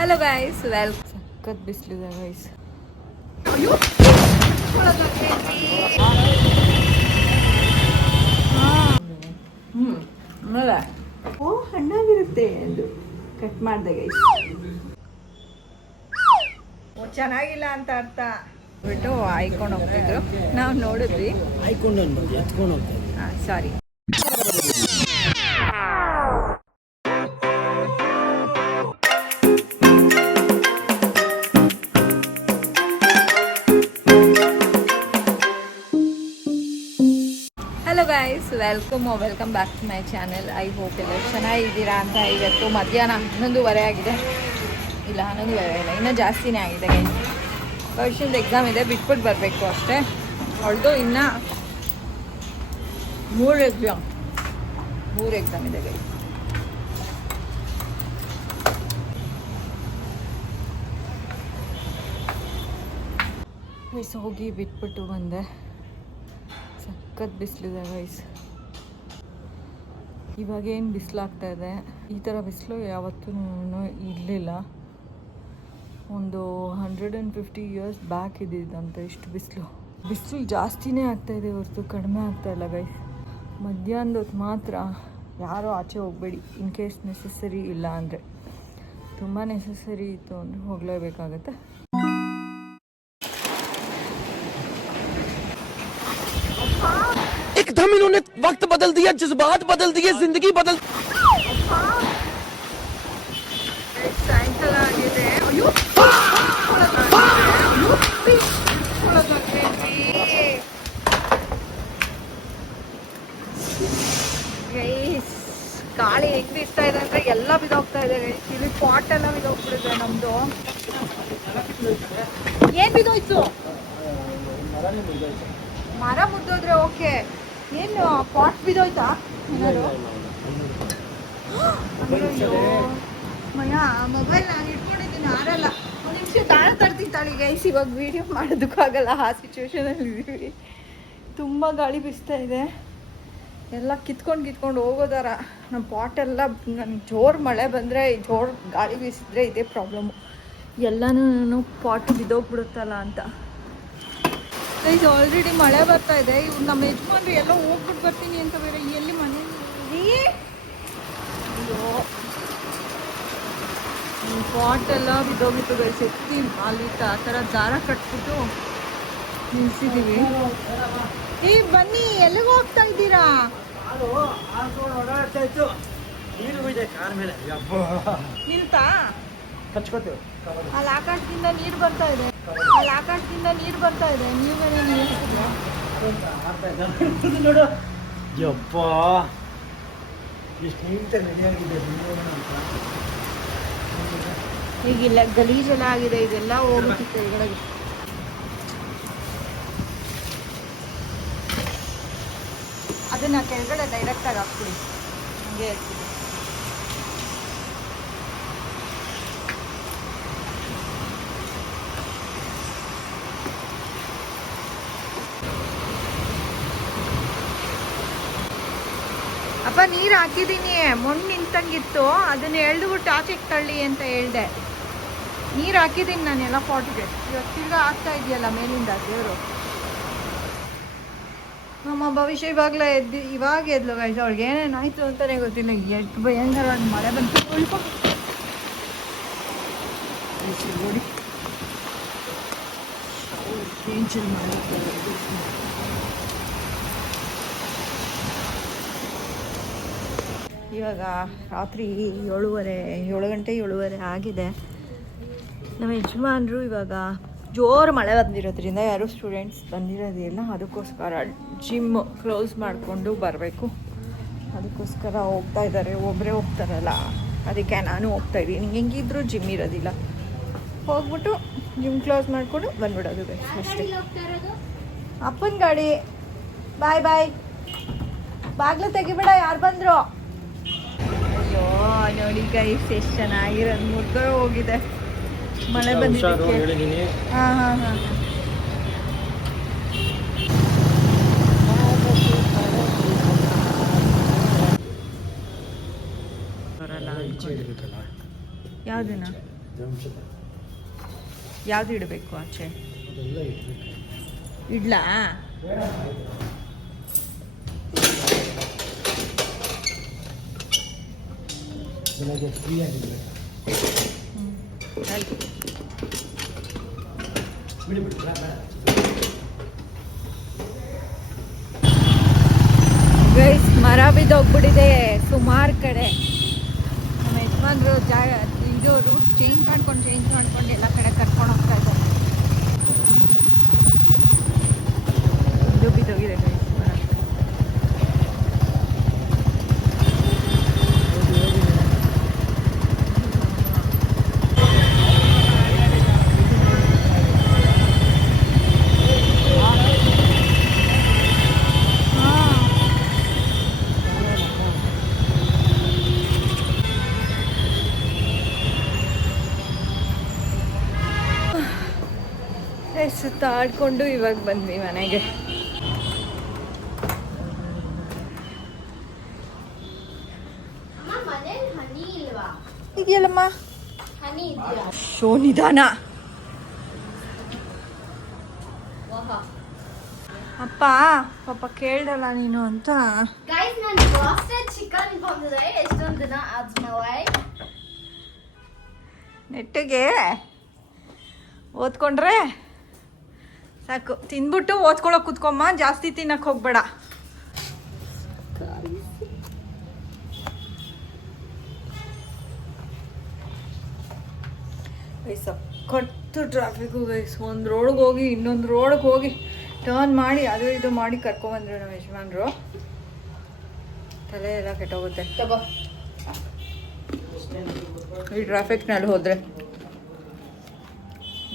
Hello guys, ಸಖತ್ ಬಿಸಿಲಿದೆ guys. ಓ ಹಣ್ಣಾಗಿರುತ್ತೆ ಎಂದು cut ಮಾಡಿದೆ ಗೈಸ್. ಚೆನ್ನಾಗಿಲ್ಲ ಅಂತ ಅರ್ಥ ಬಿಟ್ಟು ಆಯ್ಕೊಂಡು ಹೋಗ್ತಿದ್ರು. ನಾವು ನೋಡಿದ್ವಿ, ಆಯ್ಕೊಂಡು ಅನ್ಬೋದು, ಎತ್ಕೊಂಡು ಹೋಗ್ತಾರೆ. Sorry. Hello guys, welcome back to my channel. I hope ಎಲ್ಲ ಚೆನ್ನಾಗಿದ್ದೀರಾ ಅಂತ. ಇವತ್ತು ಮಧ್ಯಾಹ್ನ 11:30 ಆಗಿದೆ. ಇಲ್ಲ 11:30 ಇಲ್ಲ, ಇನ್ನೂ ಜಾಸ್ತಿನೇ ಆಗಿದೆ ಗೈಸ್. ವರ್ಷದ ಎಕ್ಸಾಮ್ ಇದೆ, ಬಿಟ್ಬಿಟ್ಟು ಬರಬೇಕು ಅಷ್ಟೇ. ಹೊಡೆದು ಇನ್ನು 3 ಎಕ್ಸಾಮ್ ಇದೆ ಗೈಸ್. ಗೈಸ್ ಹೋಗಿ ಬಿಟ್ಬಿಟ್ಟು ಬಂದೆ. ಸಖತ್ ಬಿಸಿಲಿದೆ ಗೈಸ್. ಇವಾಗೇನು ಬಿಸಿಲಾಗ್ತಾ ಇದೆ. ಈ ಥರ ಬಿಸಿಲು ಯಾವತ್ತೂ ಇರಲಿಲ್ಲ. ಒಂದು 150 ಇಯರ್ಸ್ ಬ್ಯಾಕ್ ಇದ್ದಿದ್ದಂತೆ ಇಷ್ಟು ಬಿಸಿಲು ಜಾಸ್ತಿನೇ ಆಗ್ತಾಯಿದೆ ಹೊರತು ಕಡಿಮೆ ಆಗ್ತಾಯಿಲ್ಲ ಗೈಸ್. ಮಧ್ಯಾಹ್ನದ ಹೊತ್ತು ಮಾತ್ರ ಯಾರೂ ಆಚೆ ಹೋಗಬೇಡಿ. ಇನ್ ಕೇಸ್ ನೆಸೆಸರಿ ಇಲ್ಲ ಅಂದರೆ, ತುಂಬ ನೆಸೆಸರಿ ಇತ್ತು ಅಂದರೆ ಹೋಗಲೇಬೇಕಾಗತ್ತೆ. एकदम इन्होंने वक्त बदल दिया, जज्बात बदल दिए, जिंदगी बदल. ಸಾಯಂಕಾಲ ಆಗಿದೆ. ಗೈಸ್ ಗಾಳಿ ಹೆಂಗ್ ಬೀಸ್ತಾ ಇದೆ ಅಂದ್ರೆ ಎಲ್ಲ ಬಿದ್ದೋಗ್ತಾ ಇದೆ ಗೈಸ್. ಇಲ್ಲಿ ಪಾಟ್ ಎಲ್ಲ ಬಿದ್ದೋಗ್ಬಿಡಿದೆ ನಮ್ದು. ಏನ್ ಬಿದ್ದೋಯ್ತು? ಮರ ಮುದ್ದೋದ್ರೆ ಓಕೆ, ಏನು ಪಾಟ್ ಬಿದ್ದೋಯ್ತಾ ಏನಾದ್ರು? ಮಯ ಮೊಬೈಲ್ ನಾನು ಇಟ್ಕೊಂಡಿದ್ದೀನಿ, ಆರಲ್ಲ. ಒಂದು ನಿಮಿಷ ತಾಳ ತರ್ತೀನಿ ಗೈಸ್. ಇವಾಗ ವಿಡಿಯೋ ಮಾಡೋದಕ್ಕಾಗಲ್ಲ, ಆ ಸಿಚುವೇಶನಲ್ಲಿ ಇದ್ದೀವಿ. ತುಂಬ ಗಾಳಿ ಬೀಸ್ತಾ ಇದೆ. ಎಲ್ಲ ಕಿತ್ಕೊಂಡು ಹೋಗೋದಾರ. ನಮ್ಮ ಪಾಟೆಲ್ಲ ನನಗೆ ಜೋರು ಮಳೆ ಬಂದರೆ, ಜೋರು ಗಾಳಿ ಬೀಸಿದ್ರೆ ಇದೇ ಪ್ರಾಬ್ಲಮ್ಮು. ಎಲ್ಲನೂ ಪಾಟು ಬಿದ್ದೋಗ್ಬಿಡುತ್ತಲ್ಲ ಅಂತ ಗೈಸ್. ಆಲ್ರೆಡಿ ಮಳೆ ಬರ್ತಾ ಇದೆ. ಇವ್ರು ನಮ್ಮ ಯಜಮಾನ್ರು ಎಲ್ಲ ಹೋಗ್ಬಿಟ್ಟು ಬರ್ತೀನಿ ಅಂತ ಬೇರೆ ಎಲ್ಲಿ ಮನೆ. ಅಯ್ಯೋ ಪಾಟ್ ಎಲ್ಲ ಬಿದ್ದೋಗಿತ್ತು ಗೈಸ್. ಎತ್ತಿ ಅಲ್ಲಿ ಆ ಥರ ದಾರ ಕಟ್ಬಿಟ್ಟು ನಿಲ್ಸಿದ್ದೀವಿ. ಬನ್ನಿ, ಎಲ್ಲಿಗೆ ಹೋಗ್ತಾ ಇದ್ದೀರಾ? ನಿಲ್ತಾ ಅಲ್ಲಿ ಆಕಾಶದಿಂದ ನೀರು ಬರ್ತಾ ಇದೆ. ನೀವೇನೇ ನಿಲ್ಸಿದ್ರೆ ನೋಡು. ಯಪ್ಪ ಎಷ್ಟು ನೀಟಾಗಿ ರೆಡಿಯಾಗಿದೆ. ಈಗಿಲ್ಲ, ಗಲೀಜೆಲ್ಲ ಆಗಿದೆ. ಇದೆಲ್ಲ ಹೋಗುತ್ತಿತ್ತು ಕೆಳಗಡೆ. ಅದನ್ನ ಕೆಳಗಡೆ ಡೈರೆಕ್ಟಾಗಿ ಹಾಕ್ಬಿಡಿ, ಹಂಗೆ ಇರ್ತೀವಿ. ಅಪ್ಪ ನೀರು ಹಾಕಿದ್ದೀನಿ, ಮೊನ್ನೆ ನಿಂತಂಗಿತ್ತು. ಅದನ್ನ ಎಳ್ದುಬಿಟ್ಟು ಆಚೆಗೆ ತಳ್ಳಿ ಅಂತ ಹೇಳ್ದೆ. ನೀರು ಹಾಕಿದ್ದೀನಿ ನಾನು ಎಲ್ಲ ಪಾಟ್ಗೆ. ಇವಾಗ ತಿರ್ಗಾ ಆಗ್ತಾ ಇದೆಯಲ್ಲ ಮೇಲಿಂದ ದೇವರು. ನಮ್ಮ ಭವಿಷ್ಯ ಇವಾಗ ಎದ್ಲು ಗೈಸ್. ಅವ್ಳಿಗೆ ಏನೇನಾಯ್ತು ಅಂತಲೇ ಗೊತ್ತಿಲ್ಲ. ಎಷ್ಟು ಭಯಂಕರ ಮಳೆ ಬಂತು. ನೋಡಿ ಇವಾಗ ರಾತ್ರಿ 7:30 ಆಗಿದೆ. ನಮ್ಮ ಯಜಮಾನ್ರು ಇವಾಗ ಜೋರು ಮಳೆ ಬಂದಿರೋದ್ರಿಂದ ಯಾರು ಸ್ಟೂಡೆಂಟ್ಸ್ ಬಂದಿರೋದಿಲ್ಲ. ಅದಕ್ಕೋಸ್ಕರ ಜಿಮ್ ಕ್ಲೋಸ್ ಮಾಡಿಕೊಂಡು ಬರಬೇಕು. ಅದಕ್ಕೋಸ್ಕರ ಹೋಗ್ತಾ ಇದ್ದಾರೆ. ಒಬ್ಬರೇ ಹೋಗ್ತಾರಲ್ಲ, ಅದಕ್ಕೆ ನಾನು ಹೋಗ್ತಾಯಿದ್ದೀನಿ. ಹೆಂಗಿದ್ರು ಜಿಮ್ ಇರೋದಿಲ್ಲ. ಹೋಗ್ಬಿಟ್ಟು ಜಿಮ್ ಕ್ಲೋಸ್ ಮಾಡಿಕೊಂಡು ಬಂದ್ಬಿಡೋದು ಅಷ್ಟೇ. ಅಪ್ಪನ ಗಾಡಿ. ಬಾಯ್ ಬಾಗ್ಲು ತೆಗಿಬೇಡ, ಯಾರು ಬಂದರು? ಅಯ್ಯೋ ನೋಡಿ ಗೈಸ್, ಎಷ್ಟು ಚೆನ್ನಾಗಿರೋದು. ಮುಗ್ಗೋ ಹೋಗಿದೆ ಮಳೆ ಬಂದಿದ್ದಕ್ಕೆ. ಹಾಂ ಯಾವುದನ್ನ ಯಾವ್ದು ಇಡಬೇಕು ಆಚೆ? ಇಡ್ಲಾ? ಗೈಸ್, ಮರ ಬಿದ್ದೋಗ್ಬಿಟ್ಟಿದೆ ಸುಮಾರು ಕಡೆ. ನಮ್ಮ ಯಜಮಾನ್ರು ಇದು ರೂಟ್ ಚೇಂಜ್ ಮಾಡ್ಕೊಂಡು ಎಲ್ಲ ಕಡೆ ಕರ್ಕೊಂಡು ಹೋಗ್ತಾ ಇದ್ದಾರೆ. ಇದು ಬಿದ್ದೋಗಿದೆ ಗೈಸ್ ಮರ. ಸುತ್ತಾಡ್ಕೊಂಡು ಇವಾಗ ಬಂದ್ವಿ ಮನೆಗೆ. ಇದೆಯಲ್ಲಮ್ಮ ಶೋ ನಿಧಾನ. ಅಪ್ಪ ಪಾಪ ಕೇಳ್ದಲ್ಲ ನೀನು ಅಂತ. ನೆಟ್ಟಿಗೆ ಓದ್ಕೊಂಡ್ರೆ ಸಾಕು. ತಿಂದ್ಬಿಟ್ಟು ಓದ್ಕೊಳಕ್ ಕೂತ್ಕೊಮ್ಮ, ಜಾಸ್ತಿ ತಿನ್ನಕ್ ಹೋಗ್ಬೇಡ. ಸಖತ್ತು ಟ್ರಾಫಿಕ್ಕು ಗೈಸ್. ಒಂದು ರೋಡ್ಗೆ ಹೋಗಿ ಇನ್ನೊಂದು ರೋಡ್ಗೆ ಹೋಗಿ ಟರ್ನ್ ಮಾಡಿ ಅದು ಇದು ಮಾಡಿ ಕರ್ಕೊಂಬಂದ್ರು ನಮ್ಮ ಯಜಮಾನ್ರು. ತಲೆ ಎಲ್ಲ ಕೆಟ್ಟೋಗುತ್ತೆ ಈ ಟ್ರಾಫಿಕ್ನಲ್ಲಿ ಹೋದರೆ.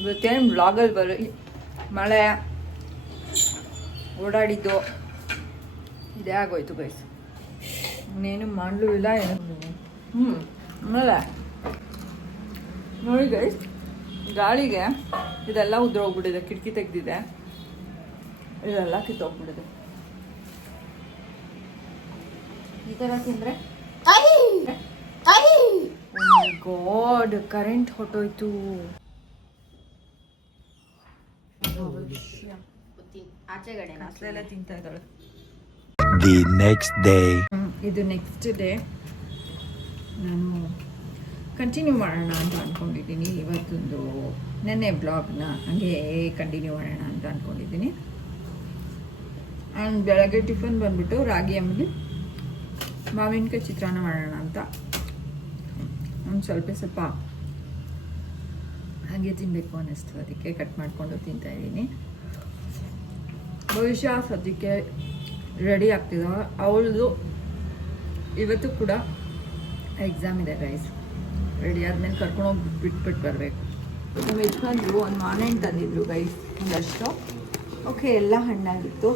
ಇವತ್ತೇನು ಬ್ಲಾಗಲ್ಲಿ ಬರೀ ಮಳೆ ಓಡಾಡಿದ್ದು ಇದೇ ಆಗೋಯ್ತು ಗೈಸ್. ಇನ್ನೇನು ಮಾಡಲೂ ಇಲ್ಲ ಏನು. ಆಮೇಲೆ ನೋಡಿ ಗೈಸ್, ಗಾಳಿಗೆ ಇದೆಲ್ಲ ಉದ್ರೋಗ್ಬಿಟ್ಟಿದೆ. ಕಿಟಕಿ ತೆಗ್ದಿದೆ, ಇದೆಲ್ಲ ಕಿತ್ತೋಗ್ಬಿಟ್ಟಿದೆ. ಈ ಥರ ತಿಂದರೆ ಗಾಡ್ ಕರೆಂಟ್ ಹೊಟ್ಟೋಯ್ತು. ಆಚೆಗಡೆ ತಿಂತಾ ಇದ್ದಾಳೆ. ಇದು ನೆಕ್ಸ್ಟ್ ಡೇ ನಾನು ಕಂಟಿನ್ಯೂ ಮಾಡೋಣ ಅಂತ ಅಂದ್ಕೊಂಡಿದ್ದೀನಿ. ಇವತ್ತೊಂದು ನೆನ್ನೆ ಬ್ಲಾಗ್ನ ಹಾಗೆ ಕಂಟಿನ್ಯೂ ಮಾಡೋಣ ಅಂತ ಅಂದ್ಕೊಂಡಿದ್ದೀನಿ. ಆ್ಯಂಡ್ ಬೆಳಗ್ಗೆ ಟಿಫನ್ ಬಂದುಬಿಟ್ಟು ರಾಗಿ ಅಂಬಲಿ ಮಾವಿನಕಾಯಿ ಚಿತ್ರಾನ್ನ ಮಾಡೋಣ ಅಂತ ಒಂದು ಸ್ವಲ್ಪ ಹಾಗೆ ತಿನ್ನಬೇಕು ಅನ್ನಿಸ್ತು. ಅದಕ್ಕೆ ಕಟ್ ಮಾಡಿಕೊಂಡು ತಿಂತಾಯಿದ್ದೀನಿ. ಬಹುಶಃ ಸದ್ಯಕ್ಕೆ ರೆಡಿ ಆಗ್ತಿದ್ದಾವೆ. ಅವಳದು ಇವತ್ತು ಕೂಡ ಎಕ್ಸಾಮ್ ಇದೆ ಗೈಸ್. ರೆಡಿ ಆದಮೇಲೆ ಕರ್ಕೊಂಡೋಗಿ ಬಿಟ್ಬಿಟ್ಟು ಬರಬೇಕು. ನಮ್ಮ ಯಜಮಾನ್ರು ಒಂದು ಮಾವಿನ ತಂದಿದ್ರು ಗೈಸ್, ಒಂದಷ್ಟು. ಓಕೆ, ಎಲ್ಲ ಹಣ್ಣಾಗಿತ್ತು,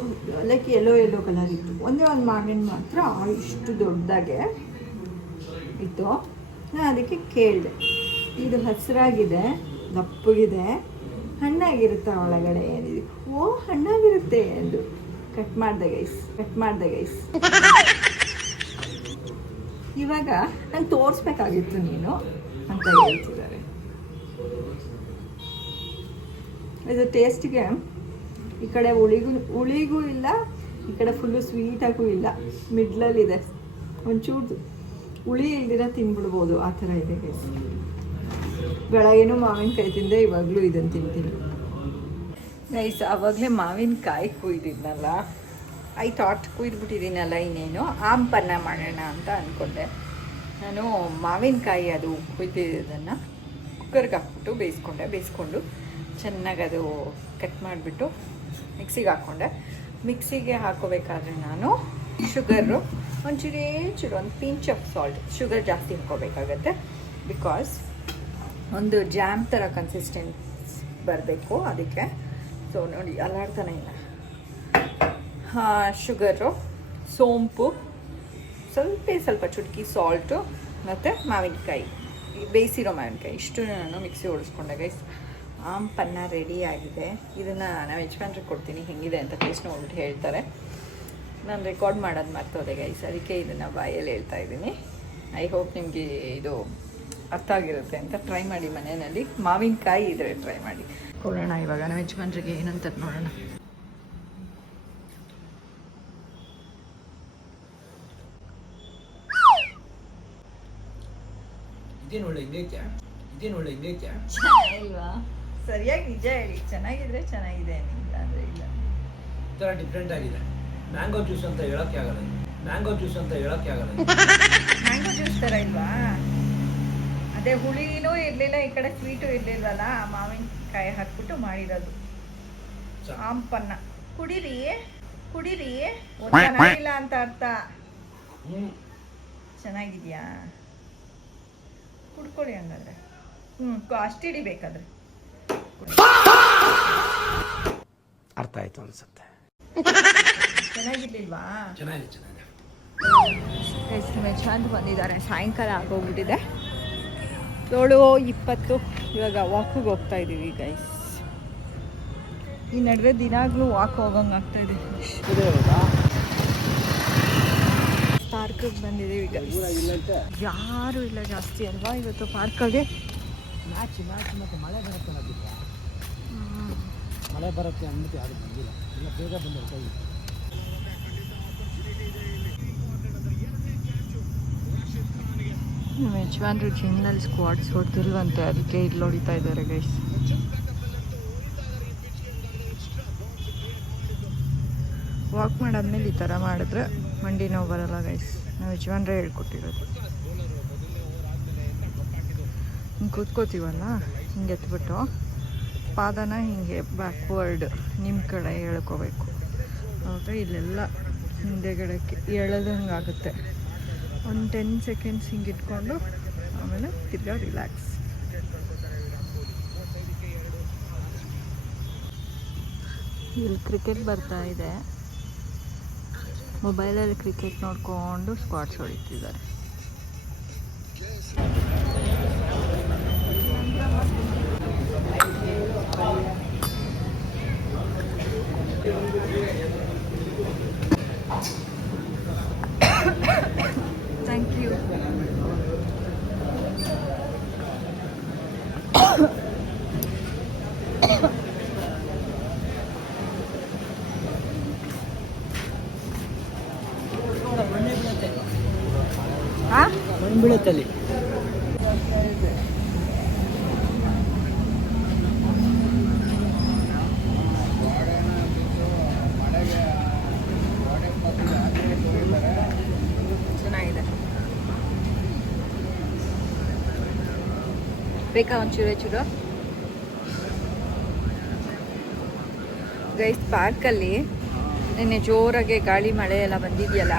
ಲೈಕ್ ಎಲ್ಲೋ ಕಲರ್ ಇತ್ತು. ಒಂದೇ ಒಂದು ಮಾವಿನ ಮಾತ್ರ ಇಷ್ಟು ದೊಡ್ಡದಾಗೆ ಇತ್ತು. ನಾನು ಅದಕ್ಕೆ ಕೇಳಿದೆ, ಇದು ಹಸಿರಾಗಿದೆ, ದಪ್ಪಗಿದೆ, ಹಣ್ಣಾಗಿರುತ್ತೆ ಒಳಗಡೆ ಏನಿದೆ. ಓ, ಹಣ್ಣಾಗಿರುತ್ತೆ ಎಂದು ಕಟ್ ಮಾಡಿದೆ ಗೈಸ್. ಇವಾಗ ನಾನು ತೋರಿಸ್ಬೇಕಾಗಿತ್ತು ನೀನು ಅಂತ ಹೇಳ್ತಿದ್ದಾರೆ. ಇದು ಟೇಸ್ಟಿಗೆ ಈ ಕಡೆ ಹುಳಿಗೂ ಇಲ್ಲ, ಈ ಕಡೆ ಫುಲ್ಲು ಸ್ವೀಟಾಗೂ ಇಲ್ಲ, ಮಿಡ್ಲಲ್ಲಿದೆ. ಒಂಚೂರು ಹುಳಿ ಇಲ್ದಿರ ತಿನ್ಬಿಡ್ಬೋದು, ಆ ಥರ ಇದೆ ಗೈಸ್. ಬೆಳಗ್ಗೆನೂ ಮಾವಿನಕಾಯಿ ತಿಂದೆ, ಇವಾಗಲೂ ಇದನ್ನು ತಿಂತೀನಿ ಗೈಸ್. ಆವಾಗಲೇ ಮಾವಿನಕಾಯಿ ಕುಯ್ದಿದ್ನಲ್ಲ, ಐ ಥಾಟ್ ಕುಯ್ದುಬಿಟ್ಟಿದ್ದೀನಲ್ಲ, ಇನ್ನೇನು ಆಂಪನ್ನ ಮಾಡೋಣ ಅಂತ ಅಂದ್ಕೊಂಡೆ. ನಾನು ಮಾವಿನಕಾಯಿ ಅದು ಕುಯ್ದಿದ್ದನ್ನು ಕುಕ್ಕರ್ಗೆ ಹಾಕ್ಬಿಟ್ಟು ಬೇಯಿಸ್ಕೊಂಡು ಚೆನ್ನಾಗಿ ಅದು ಕಟ್ ಮಾಡಿಬಿಟ್ಟು ಮಿಕ್ಸಿಗೆ ಹಾಕ್ಕೊಂಡೆ. ಮಿಕ್ಸಿಗೆ ಹಾಕೋಬೇಕಾದ್ರೆ ನಾನು ಶುಗರು ಒಂಚೂರು ಒಂದು ಪಿಂಚ್ ಆಫ್ ಸಾಲ್ಟ್, ಶುಗರ್ ಜಾಸ್ತಿ ಹಾಕೋಬೇಕಾಗತ್ತೆ. ಬಿಕಾಸ್ ಒಂದು ಜಾಮ್ ಥರ ಕನ್ಸಿಸ್ಟೆನ್ಸ್ ಬರಬೇಕು ಅದಕ್ಕೆ. ಸೊ ನೋಡಿ, ಅಲ್ಲಾಡ್ತಾನೆ ಇಲ್ಲ. ಶುಗರು, ಸೋಂಪು, ಸ್ವಲ್ಪ ಚುಟುಕಿ ಸಾಲ್ಟು ಮತ್ತು ಮಾವಿನಕಾಯಿ, ಬೇಯಿಸಿರೋ ಮಾವಿನಕಾಯಿ, ಇಷ್ಟು ನಾನು ಮಿಕ್ಸಿ ಓಡಿಸ್ಕೊಂಡೆ ಗೈಸ್. ಆಂಪನ್ನ ರೆಡಿ ಆಗಿದೆ. ಇದನ್ನು ನಾವು ಯಜಮಾನ್ರಿಗೆ ಕೊಡ್ತೀನಿ, ಹೆಂಗಿದೆ ಅಂತ ಟೇಸ್ಟ್ ನೋಡ್ಬಿಟ್ಟು ಹೇಳ್ತಾರೆ. ನಾನು ರೆಕಾರ್ಡ್ ಮಾಡೋದು ಮರ್ತೋದೆ ಗೈಸ್, ಅದಕ್ಕೆ ಇದನ್ನು ಬಾಯಲ್ಲಿ ಹೇಳ್ತಾ ಇದ್ದೀನಿ. ಐ ಹೋಪ್ ನಿಮಗೆ ಇದು ಅರ್ಥ ಆಗಿರುತ್ತೆ ಅಂತ ಟ್ರೈ ಮಾಡಿ ಮನೆಯಲ್ಲಿ. ಮಾವಿನಕಾಯಿ ಇದ್ರೆ ಟ್ರೈ ಮಾಡಿ. ಕೊಡೋಣ ಇವಾಗ ನಮ್ಮ ಯಜಮಾನ್ರಿಗೆ ಏನಂತ ನೋಡೋಣ. ಅಲ್ವಾ? ಸರಿಯಾಗಿ ನಿಜ ಹೇಳಿ. ಚೆನ್ನಾಗಿದ್ರೆ ಚೆನ್ನಾಗಿದೆ, ಇಲ್ಲ ಅಂದ್ರೆ ಇಲ್ಲ. ಡಿಫ್ರೆಂಟ್ ಆಗಿದೆ. ಮ್ಯಾಂಗೋ ಜ್ಯೂಸ್ ಅಂತ ಹೇಳಕ್ಕೆ ಆಗಲ್ಲ. ಮ್ಯಾಂಗೋ ಜ್ಯೂಸ್ ತರ ಇಲ್ವಾ? ಅದೇ ಹುಳಿನೂ ಇರ್ಲಿಲ್ಲ, ಈ ಕಡೆ ಸ್ವೀಟು ಇರ್ಲಿಲ್ವಲ್ಲ, ಮಾವಿನಕಾಯಿ ಹಾಕ್ಬಿಟ್ಟು ಮಾಡಿರೋದು ಆಂಪನ್ನ. ಕುಡೀರಿ ಚೆನ್ನಾಗಿಲ್ಲ ಅಂತ ಅರ್ಥ. ಚೆನ್ನಾಗಿದ್ಯಾ? ಕುಡ್ಕೊಳ್ಳಿ ಹಂಗಾದ್ರೆ. ಅಷ್ಟಿಡಿ ಬೇಕಾದ್ರೆ. ಅರ್ಥ ಆಯ್ತು ಅನ್ಸುತ್ತೆ. ಚೆನ್ನಾಗಿರ್ಲಿಲ್ವಾ? ಚೆನ್ನಾಗಿದೆ. ಯಜಮಾನ್ ಬಂದಿದ್ದಾರೆ. ಸಾಯಂಕಾಲ ಆಗೋಗ್ಬಿಟ್ಟಿದೆ. 7:20. ಇವಾಗ ವಾಕಿಗೆ ಹೋಗ್ತಾ ಇದ್ದೀವಿ ಗೈಸ್. ಈ ನಡುವೆ ದಿನಾಗ್ಲೂ ವಾಕ್ ಹೋಗಂಗೆ ಆಗ್ತಾ ಇದೆ. ಪಾರ್ಕಿಗೆ ಬಂದಿದ್ದೀವಿ ಗೈಸ್. ಯಾರು ಇಲ್ಲ ಜಾಸ್ತಿ ಅಲ್ವಾ ಇವತ್ತು ಪಾರ್ಕಲ್ಲಿ. ಮತ್ತೆ ಮಳೆ ಬರುತ್ತೆ ಅಂದ್ಬಿಟ್ಟು ಯಾರು ಬಂದಿಲ್ಲ. ಇಲ್ಲ ಬೇಗ ಬಂದು ನಮ್ಮ ಯಜಮಾನ್ರು ಜಿಮ್ನಲ್ಲಿ ಸ್ಕ್ವಾಟ್ಸ್ ಹೊಡ್ತಿಲ್ವಂತೆ, ಅದಕ್ಕೆ ಇಲ್ಲಿ ಹೊಡಿತಾ ಇದ್ದಾರೆ ಗೈಸ್. ವಾಕ್ ಮಾಡಾದ್ಮೇಲೆ ಈ ಥರ ಮಾಡಿದ್ರೆ ಮಂಡಿ ನೋವು ಬರಲ್ಲ ಗೈಸ್. ನಾವು ಯಜಮಾನ್ರೇ ಹೇಳ್ಕೊಟ್ಟಿರೋದು. ಹಿಂಗೆ ಕೂತ್ಕೋತೀವಲ್ಲ, ಹಿಂಗೆ ಎತ್ಬಿಟ್ಟು ಪಾದನ ಹಿಂಗೆ ಬ್ಯಾಕ್ವರ್ಡ್ ನಿಮ್ಮ ಕಡೆ ಎಳ್ಕೋಬೇಕು. ಆವಾಗ ಇಲ್ಲೆಲ್ಲ ಹಿಂದೆಗಡೆಗೆ ಎಳೆದಂಗೆ ಆಗುತ್ತೆ. ಒಂದು 10 ಸೆಕೆಂಡ್ಸ್ ಹಿಂಗೆ ಇಟ್ಕೊಂಡು ಆಮೇಲೆ ತಿರ್ಗಾ ರಿಲ್ಯಾಕ್ಸ್. ಇಲ್ಲಿ ಕ್ರಿಕೆಟ್ ಬರ್ತಾ ಇದೆ. ಮೊಬೈಲಲ್ಲಿ ಕ್ರಿಕೆಟ್ ನೋಡಿಕೊಂಡು ಸ್ಕ್ವಾಟ್ಸ್ ಹೊಡಿತಿದ್ದಾರೆ. Thank you. ಬೀಳುತ್ತಲ್ಲಿ. ಚೆನ್ನಾಗಿದೆ. ಬೇಕಾ ಒಂಚೂರು ಗೈಸ್? ಪಾರ್ಕಲ್ಲಿ ನಿನ್ನೆ ಜೋರಾಗಿ ಗಾಳಿ ಮಳೆ ಎಲ್ಲ ಬಂದಿದೆಯಲ್ಲ,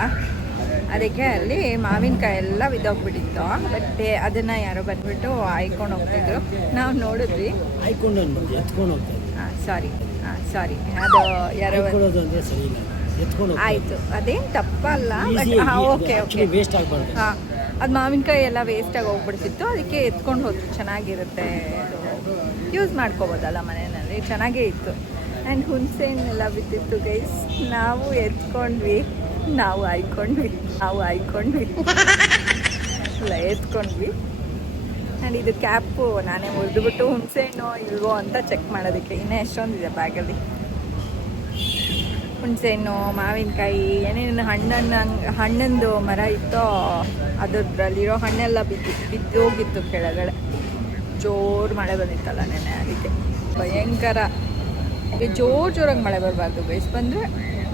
ಅದಕ್ಕೆ ಅಲ್ಲಿ ಮಾವಿನಕಾಯಿ ಎಲ್ಲ ಬಿದ್ದೋಗ್ಬಿಟ್ಟಿತ್ತು. ಬಟ್ ಅದನ್ನು ಯಾರೋ ಬಂದ್ಬಿಟ್ಟು ಆಯ್ಕೊಂಡು ಹೋಗ್ತಿದ್ರು. ನಾವು ನೋಡಿದ್ವಿ. ಸಾರಿ ಅದು ಯಾರೋ ಆಯಿತು. ಅದೇನು ತಪ್ಪಲ್ಲ, ಬಟ್ ಓಕೆ ಹಾಂ, ಅದು ಮಾವಿನಕಾಯಿ ಎಲ್ಲ ವೇಸ್ಟಾಗಿ ಹೋಗ್ಬಿಡ್ತಿತ್ತು. ಅದಕ್ಕೆ ಎತ್ಕೊಂಡು ಹೋದ್ರು. ಚೆನ್ನಾಗಿರುತ್ತೆ, ಯೂಸ್ ಮಾಡ್ಕೋಬೋದಲ್ಲ ಮನೆಯಲ್ಲಿ. ಚೆನ್ನಾಗೇ ಇತ್ತು. ಆ್ಯಂಡ್ ಹುಣಸೆ ಹಣ್ಣೆಲ್ಲ ಬಿದ್ದಿತ್ತು ಗೈಸ್. ನಾವು ಎತ್ಕೊಂಡ್ವಿ, ನಾವು ಆಯ್ಕೊಂಡ್ವಿ ಇಲ್ಲ ಎತ್ಕೊಂಡ್ವಿ. ಆ್ಯಂಡ್ ಇದು ಕ್ಯಾಪು ನಾನೇ ಮುರಿದ್ಬಿಟ್ಟು ಹುಣಸೆ ಹಣ್ಣು ಇಲ್ವೋ ಅಂತ ಚೆಕ್ ಮಾಡೋದಕ್ಕೆ. ಇನ್ನೂ ಎಷ್ಟೊಂದಿದೆ ಬ್ಯಾಗಲ್ಲಿ. ಹುಣಸೆಹಣ್ಣು, ಮಾವಿನಕಾಯಿ, ಏನೇನು ಹಣ್ಣಿಂದು ಮರ ಇತ್ತೋ ಅದರಲ್ಲಿರೋ ಹಣ್ಣೆಲ್ಲ ಬಿದ್ದೋಗಿತ್ತು ಕೆಳಗಡೆ. ಜೋರು ಮಳೆ ಬಂದಿತ್ತಲ್ಲ ನೆನ್ನೆ, ಅದಕ್ಕೆ ಭಯಂಕರ. ಜೋರಾಗಿ ಮಳೆ ಬರಬಾರ್ದು ಗೈಸ್. ಬಂದರೆ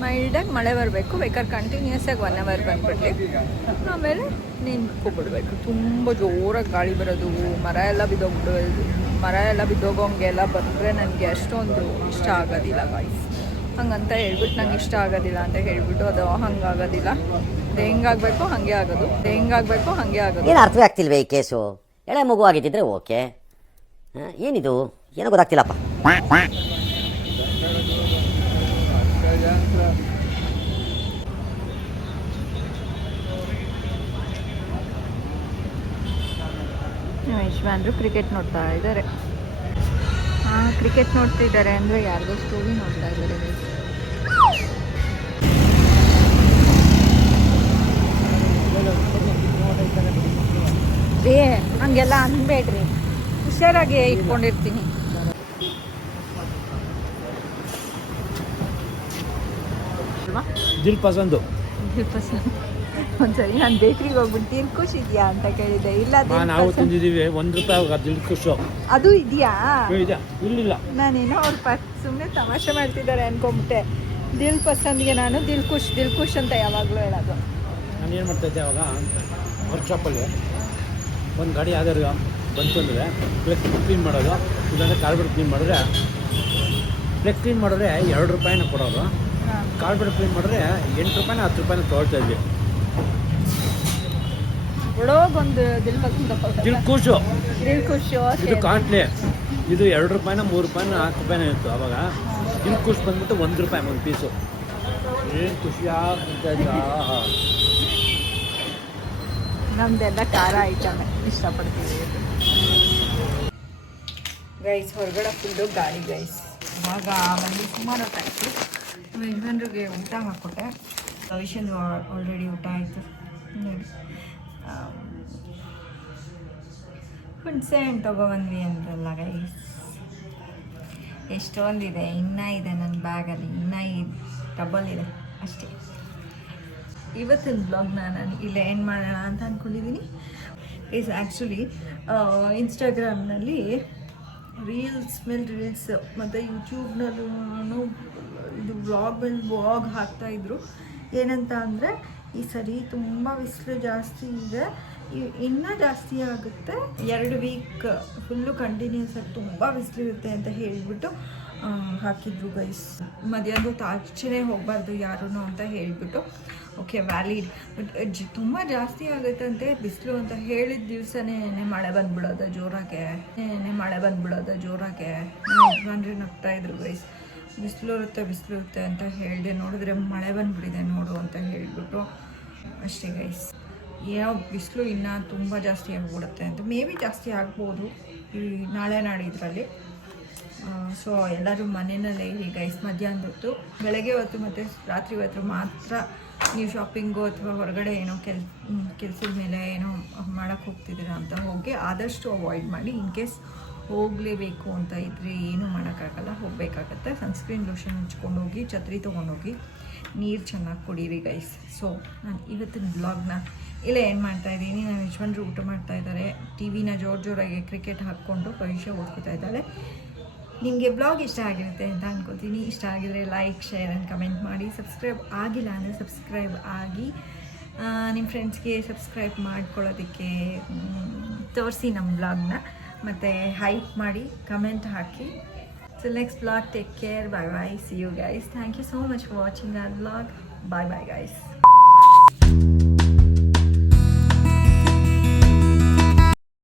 ಮೈಲ್ಡಾಗಿ ಮಳೆ ಬರಬೇಕು. ಬೇಕಾದ್ರೆ ಕಂಟಿನ್ಯೂಸ್ ಆಗಿ 1 hour ಬಂದ್ಬಿಟ್ಟು ಆಮೇಲೆ ನಿಂತ್ಕೊಬಿಡ್ಬೇಕು. ತುಂಬ ಜೋರಾಗಿ ಗಾಳಿ ಬರೋದು, ಮರ ಎಲ್ಲ ಬಿದ್ದೋಗೋಂಗೆಲ್ಲ ಬಂದರೆ ನನಗೆ ಅಷ್ಟೊಂದು ಇಷ್ಟ ಆಗೋದಿಲ್ಲ ಗಾಯ್ಸ್. ಹಂಗಂತ ಹೇಳ್ಬಿಟ್ಟು ನಂಗೆ ಇಷ್ಟ ಆಗೋದಿಲ್ಲ ಅಂತ ಹೇಳ್ಬಿಟ್ಟು ಅದು ಹಂಗಾಗೋದಿಲ್ಲ. ಅದು ಹೆಂಗಾಗಬೇಕು ಹಾಗೆ ಆಗೋದು. ಏನು ಅರ್ಥವೇ ಆಗ್ತಿಲ್ವೇ ಈ ಕೇಸು? ಎಳೆ ಮಗು ಆಗಿದ್ದಿದ್ರೆ ಓಕೆ, ಏನಿದು ಏನೋ ಗೊತ್ತಾಗ್ತಿಲ್ಲಪ್ಪ. ಯಜಮಾನ್ರು ಕ್ರಿಕೆಟ್ ನೋಡ್ತಾ ಇದ್ದಾರೆ. ಕ್ರಿಕೆಟ್ ನೋಡ್ತಿದ್ದಾರೆ ಅಂದರೆ ಯಾರಿಗೋ ಸ್ಟೋರಿ ನೋಡ್ತಾ ಇದ್ದಾರೆ. ರೀ, ಹಂಗೆಲ್ಲ ಅನ್ಬೇಡ್ರಿ, ಹುಷಾರಾಗಿ ಇಟ್ಕೊಂಡಿರ್ತೀನಿ. ದಿಲ್ ಪಸಂದು. ಒಂದ್ಸರಿ ನಾನು ಬೇಕ್ರಿಗೆ ಹೋಗ್ಬಿಟ್ಟು ದಿಲ್ಖುಷ್ ಇದೆಯಾ ಅಂತ ಕೇಳಿದೆ. ಇಲ್ಲ ನಾವು ತಿಂದಿದ್ದೀವಿ, ₹1 ದಿಲ್ಖುಷ್. ಅದು ಇದೆಯಾ? ಇಲ್ಲಿಲ್ಲ. ನಾನೇನೋ ಅವ್ರು ಸುಮ್ಮನೆ ತಮಾಷೆ ಮಾಡ್ತಿದ್ದಾರೆ ಅನ್ಕೊಂಬಿಟ್ಟೆ. ದಿಲ್ ಪಸಂದ್ಗೆ ನಾನು ದಿಲ್ಖುಷ್ ಅಂತ ಯಾವಾಗಲೂ ಹೇಳೋದು. ನಾನು ಏನು ಮಾಡ್ತಾಯಿದ್ದೆ ಅವಾಗ ವರ್ಕ್ಶಾಪಲ್ಲಿ ಒಂದು ಗಾಡಿ ಯಾವ್ದಾರು ಬಂತು ಅಂದರೆ ಫ್ಲೆಕ್ಸ್ ಕ್ಲೀನ್ ಮಾಡೋದು, ಇಲ್ಲಾಂದರೆ ಕಾರ್ಬೆಟ್ ಕ್ಲೀನ್ ಮಾಡಿದ್ರೆ, ಫ್ಲೆಕ್ಸ್ ಕ್ಲೀನ್ ಮಾಡಿದ್ರೆ ₹2 ಕೊಡೋರು, ಕಾರ್ಬೆಟ್ ಕ್ಲೀನ್ ಮಾಡಿದ್ರೆ ₹8 ₹10 ತೊಗೊಳ್ತಾ ಇದ್ವಿ. ಒಳಗೊಂದು ದಿಲ್ಖುಷು ಇದು ಕಾಸ್ಟ್ಲಿ. ಇದು ₹2 ₹3 ₹4 ಇತ್ತು ಅವಾಗ. ದಿಲ್ಖುಷ್ ಬಂದ್ಬಿಟ್ಟು ₹1 ಒಂದು ಪೀಸು. ಏನು ಖುಷಿಯಾಗ್ತಾ. ನಮ್ದೆಲ್ಲ ಖಾರ ಐಟಮ್ ಇಷ್ಟಪಡ್ತೀವಿ ಗೈಸ್. ಹೊರಗಡೆ ಫುಲ್ಲು ಗಾಳಿ ಗೈಸ್. ಇವಾಗ ಬಂದು ಸುಮಾರು ಹೊತ್ತಾಯಿತು. ಯಜಮಾನ್ರಿಗೆ ಊಟ ಮಾಡಿಕೊಟ್ಟೆ. ಭವಿಷ್ಯಂದು ಆಲ್ರೆಡಿ ಊಟ ಆಯಿತು. ಹುಣಸೆ ಹಣ್ಣು ತೊಗೊಬಂದ್ವಿ ಅಂದ್ರಲ್ಲ ಗೈಸ್. ಎಷ್ಟೊಂದಿದೆ, ಇನ್ನೂ ಇದೆ ನನ್ನ ಬ್ಯಾಗಲ್ಲಿ, ಇನ್ನೂ ಡಬಲ್ ಇದೆ ಅಷ್ಟೇ. ಇವತ್ತಿನ ಬ್ಲಾಗ್ನ ನಾನು ಇಲ್ಲೇ ಏನು ಮಾಡೋಣ ಅಂತ ಅಂದ್ಕೊಂಡಿದ್ದೀನಿ. ಈಸ್ ಆ್ಯಕ್ಚುಲಿ ಇನ್ಸ್ಟಾಗ್ರಾಮ್ನಲ್ಲಿ ರೀಲ್ಸ್ ಮೇಲೆ ರೀಲ್ಸ್ ಮತ್ತು ಯೂಟ್ಯೂಬ್ನಲ್ಲೂ ಇದು ವ್ಲಾಗ್ ಮೇಲೆ ವ್ಲಾಗ್ ಹಾಕ್ತಾಯಿದ್ರು. ಏನಂತ ಅಂದರೆ ಈ ಸರಿ ತುಂಬ ಬಿಸಿಲು ಜಾಸ್ತಿ ಇದೆ, ಇನ್ನೂ ಜಾಸ್ತಿ ಆಗುತ್ತೆ, 2 ವೀಕ್ ಫುಲ್ಲು ಕಂಟಿನ್ಯೂಸ್ ಆಗಿ ತುಂಬ ಬಿಸಿಲಿರುತ್ತೆ ಅಂತ ಹೇಳಿಬಿಟ್ಟು ಹಾಕಿದ್ರು ಗೈಸ್. ಮಧ್ಯಾಹ್ನ ಹೊತ್ತು ಆಚೆನೇ ಹೋಗಬಾರ್ದು ಯಾರೂ ಅಂತ ಹೇಳಿಬಿಟ್ಟು. Okay, valid. ಬಟ್ ತುಂಬ ಜಾಸ್ತಿ ಆಗುತ್ತಂತೆ ಬಿಸಿಲು ಅಂತ ಹೇಳಿದ ದಿವಸನೇ ಮಳೆ ಬಂದುಬಿಡೋದು ಜೋರಾಗೆ. ಯಜಮಾನ್ರಿ ನಗ್ತಾಯಿದ್ರು ಗೈಸ್. ಬಿಸಿಲು ಇರುತ್ತೆ ಅಂತ ಹೇಳಿದೆ, ನೋಡಿದ್ರೆ ಮಳೆ ಬಂದುಬಿಟ್ಟಿದೆ ನೋಡು ಅಂತ ಹೇಳಿಬಿಟ್ಟು. ಅಷ್ಟೇ ಗೈಸ್. ಏನೋ ಬಿಸಿಲು ಇನ್ನೂ ತುಂಬ ಜಾಸ್ತಿ ಆಗಿಬಿಡುತ್ತೆ ಅಂತ. ಮೇ ಬಿ ಜಾಸ್ತಿ ಆಗ್ಬೋದು ಈ ನಾಳೆ ನಾಡಿದ್ರಲ್ಲಿ. ಸೊ ಎಲ್ಲರೂ ಮನೆಯಲ್ಲೇ ಇರಿ ಗೈಸ್. ಮಧ್ಯಾಹ್ನದ ಹೊತ್ತು, ಬೆಳಗ್ಗೆ ಹೊತ್ತು ಮತ್ತು ರಾತ್ರಿ ಹೊತ್ತು ಮಾತ್ರ ನೀವು ಶಾಪಿಂಗು ಅಥವಾ ಹೊರಗಡೆ ಏನೋ ಕೆಲಸದ ಮೇಲೆ ಏನೋ ಮಾಡೋಕ್ಕೆ ಹೋಗ್ತಿದ್ದೀರಾ ಅಂತ ಹೋಗಿ ಆದಷ್ಟು ಅವಾಯ್ಡ್ ಮಾಡಿ. ಇನ್ ಕೇಸ್ ಹೋಗಲೇಬೇಕು ಅಂತ ಇದ್ದರೆ ಏನೂ ಮಾಡೋಕ್ಕಾಗಲ್ಲ, ಹೋಗಬೇಕಾಗತ್ತೆ. ಸನ್ಸ್ಕ್ರೀನ್ ಲೋಷನ್ ಹಚ್ಕೊಂಡು ಹೋಗಿ, ಛತ್ರಿ ತೊಗೊಂಡೋಗಿ, ನೀರು ಚೆನ್ನಾಗಿ ಕುಡೀರಿ ಗೈಸ್. ಸೊ ನಾನು ಇವತ್ತಿನ ಬ್ಲಾಗ್ನ ಇಲ್ಲೇ ಏನು ಮಾಡ್ತಾಯಿದ್ದೀನಿ. ನಾನು ಯಜಮಾನ್ರು ಊಟ ಮಾಡ್ತಾಯಿದ್ದಾರೆ, ಟಿ ವಿನ ಜೋರಾಗಿ ಕ್ರಿಕೆಟ್ ಹಾಕ್ಕೊಂಡು ಭವಿಷ್ಯ ಓದ್ಕೋತಾ ಇದ್ದಾಳೆ. ನಿಮಗೆ ಬ್ಲಾಗ್ ಇಷ್ಟ ಆಗಿರುತ್ತೆ ಅಂತ ಅನ್ಕೋತೀನಿ. ಇಷ್ಟ ಆಗಿದರೆ ಲೈಕ್, ಶೇರ್ ಆ್ಯಂಡ್ ಕಮೆಂಟ್ ಮಾಡಿ. ಸಬ್ಸ್ಕ್ರೈಬ್ ಆಗಿಲ್ಲ ಅಂದರೆ ಸಬ್ಸ್ಕ್ರೈಬ್ ಆಗಿ ನಿಮ್ಮ ಫ್ರೆಂಡ್ಸ್ಗೆ ಸಬ್ಸ್ಕ್ರೈಬ್ ಮಾಡ್ಕೊಳ್ಳೋದಕ್ಕೆ ತೋರಿಸಿ ನಮ್ಮ ಬ್ಲಾಗ್ನ. ಮತ್ತು ಹೈಪ್ ಮಾಡಿ, comment hockey. So next vlog, take care, bye bye, see you guys. Thank you so much for watching our vlog. Bye bye guys.